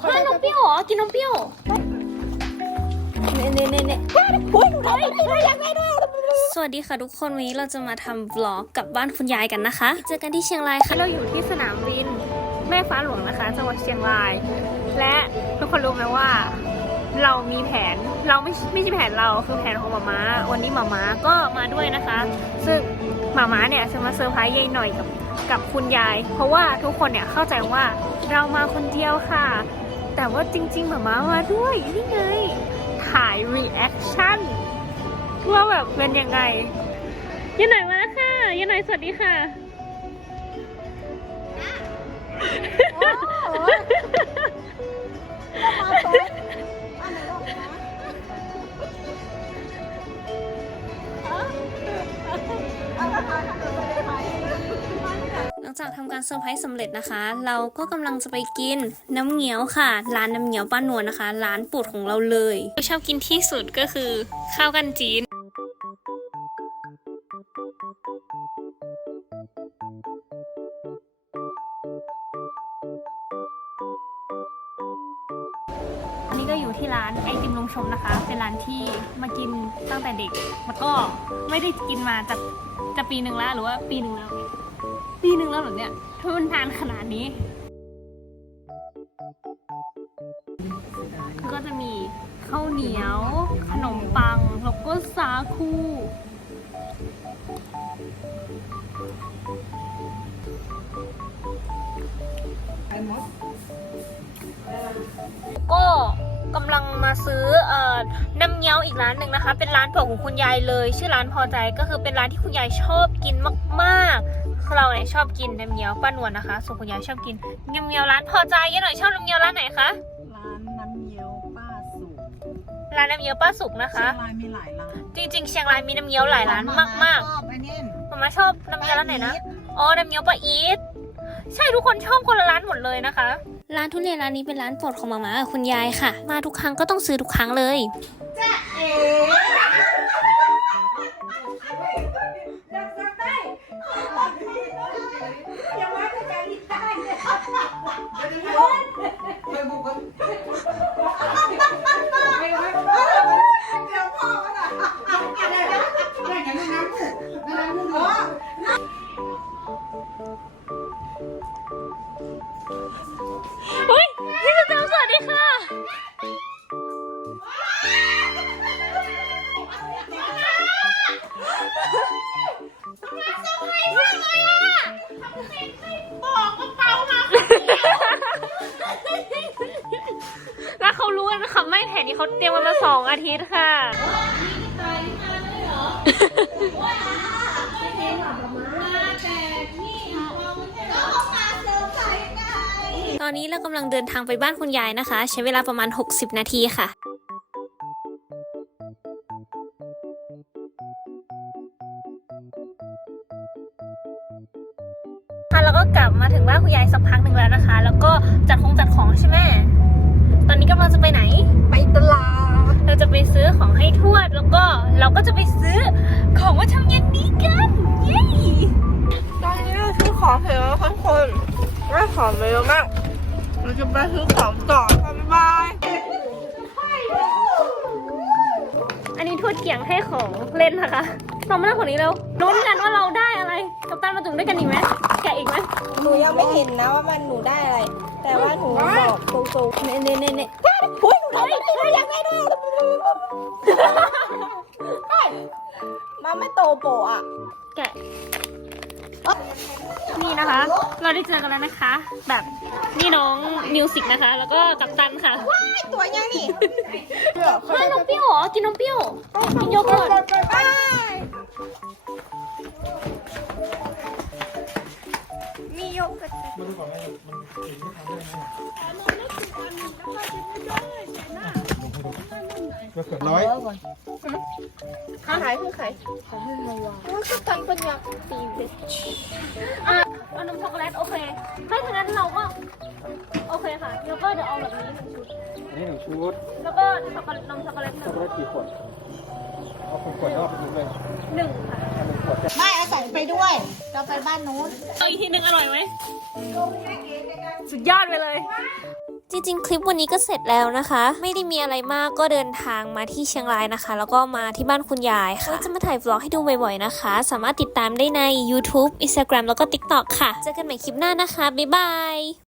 เฮ้ยนมเปรี้ยวเหรอ กินนมเปรี้ยวเน่เน่เน่เน่สวัสดีค่ะทุกคนวันนี้เราจะมาทำวล็อกกับบ้านคุณยายกันนะคะ เจอกันที่เชียงรายค่ะ เราอยู่ที่สนามบิน แม่ฟ้าหลวงนะคะ จังหวัดเชียงราย และทุกคนรู้ไหมว่า เรามีแผนเราไม่ไม่ใช่แผนเราคือแผนของหมาม้า วันนี้หมาม้าก็มาด้วยนะคะ ซึ่งหมาม้าเนี่ยจะมาเซอร์ไพรส์ยายหน่อยกับกับคุณยาย เพราะว่าทุกคนเนี่ยเข้าใจว่าเรามาคนเดียวค่ะ แต่ว่าจริงๆหมาม้ามาด้วยนี่ไงถ่ายรีแอคชั่นว่าแบบเป็นยังไงยายหน่อยมาแล้วค่ะยายหน่อยสวัสดีค่ะห ลังจากทำการเซอร์ไพรส์สำเร็จนะคะ เราก็กำลังจะไปกินน้ำเงี้ยวค่ะร้านน้ำเงี้ยวป้านวลนะคะ ร้านโปรดของเราเลยชอบกินที่สุดก็คือข้าวกันจีน ก็อยู่ที่ร้านไอติมลงชมนะคะ เป็นร้านที่มากินตั้งแต่เด็กแล้วก็ไม่ได้กินมาจะจะปีหนึ่งแล้วหรือว่าปีหนึ่งแล้ว ปีหนึ่งแล้วหรือเนี่ยทำไมมันนานขนาดนี้ ก็จะมีข้าวเหนียว ขนมปังแล้วก็สาคู กำลังมาซื้อเอ่อน้ำเงี้ยวอีกร้านหนึ่งนะคะ เป็นร้านโปรดของคุณยายเลย ชื่อร้านพอใจก็คือเป็นร้านที่คุณยายชอบกินมากๆคือเราเนี่ยชอบกินน้ำเงี้ยวป้านวลนะคะส่วนคุณยายชอบกินน้ำเงี้ยวร้านพอใจยังหน่อยชอบน้ำเงี้ยวร้านไหนคะร้านน้ำเงี้ยวป้าสุกร้านน้ำเงี้ยวป้าสุกนะเชีคะยงรายมีหลายร้านจริงๆเชียงรายมีน้ำเงี้ยวหลายร้านมากชอบอันนี้ๆมาม่าชอบน้ำเงี้ยวร้านไหนนะอ๋อน้ำเงี้ยวป้าอีทใช่ทุกคนชอบคนละร้านหมดเลยนะคะ ร้านทุเรียนร้านนี้เป็นร้านโปรดของมาม่ากับคุณยายค่ะ มาทุกครั้งก็ต้องซื้อทุกครั้งเลยเอ๋ เขาเตรียมมามาสองอาทิตย์ค่ะตอนนี้เรากำลังเดินทางไปบ้านคุณยายนะคะ ใช้เวลาประมาณ 60 นาทีค่ะ ค่ะแล้วก็กลับมาถึงบ้านคุณยายสักพักหนึ่งแล้วนะคะ แล้วก็จัดของจัดของใช่ไหมตอนนี้กำลังจะไปไหน เราก็จะไปซื้อของมาทำเย็นนี้กันเย้ตอนนี้เราซื้อของเสร็จแล้วทุกคนได้ของไปเยอะมากเราจะไปซื้อของต่อกันบายอันนี้ทวดเกียงให้ของเล่นนะคะเรามานั่งคนนี้เร็วลุ้นกันว่าเราได้อะไรกับตันมาจุ่มด้วยกันอีกไหมแกะอีกไหมหนูยังไม่เห็นนะว่ามันหนูได้อะไร แต่ว่าหนูบอกตรงๆเน่เน่เน่เน่อุ้ยหนูทำไม่ได้ยังไงได้มันไม่ โตโปะอะ แกะนี่นะคะ เราได้เจอกันแล้วนะคะ แบบนี่น้องมิวสิกนะคะ แล้วก็กับตันค่ะตัวยังนี่เฮ้ยนมเปรี้ยวเหรอกินนมเปรี้ยวกินโยเกิร์ตไปมีโยเกิร์ตก็เกิดร้อยขายคือขายของให้มาวางแล้วก็ตันเป็นยังตีเด็ดอะเอานมช็อกโกแลตโอเคไม่ถ้างั้นเราก็โอเคค่ะแล้วก็เดี๋ยวเอาแบบนี้หนึ่งชุดอันนี้หนึ่งชุดแล้วก็ช็อกโกแลตนมช็อกโกแลตหช็นึ่อกงโกแลตกี่ขวดเอาขวดขวดแล้วเอาไปถุงเลยหนึ่งค่ะอันหนึ่งขไม่เอาใส่ไปด้วย เราไปบ้านนู้นเอาอีกทีหนึ่งอร่อยไหมสุดยอดไปเลย จริงๆ คลิปวันนี้ก็เสร็จแล้วนะคะ ไม่ได้มีอะไรมากก็เดินทางมาที่เชียงรายนะคะ แล้วก็มาที่บ้านคุณยายค่ะจะมาถ่ายฟล็อกให้ดูบ่อยๆนะคะ สามารถติดตามได้ใน YouTube Instagram แล้วก็ TikTok ค่ะ เจอกันใหม่คลิปหน้านะคะ บ๊ายบาย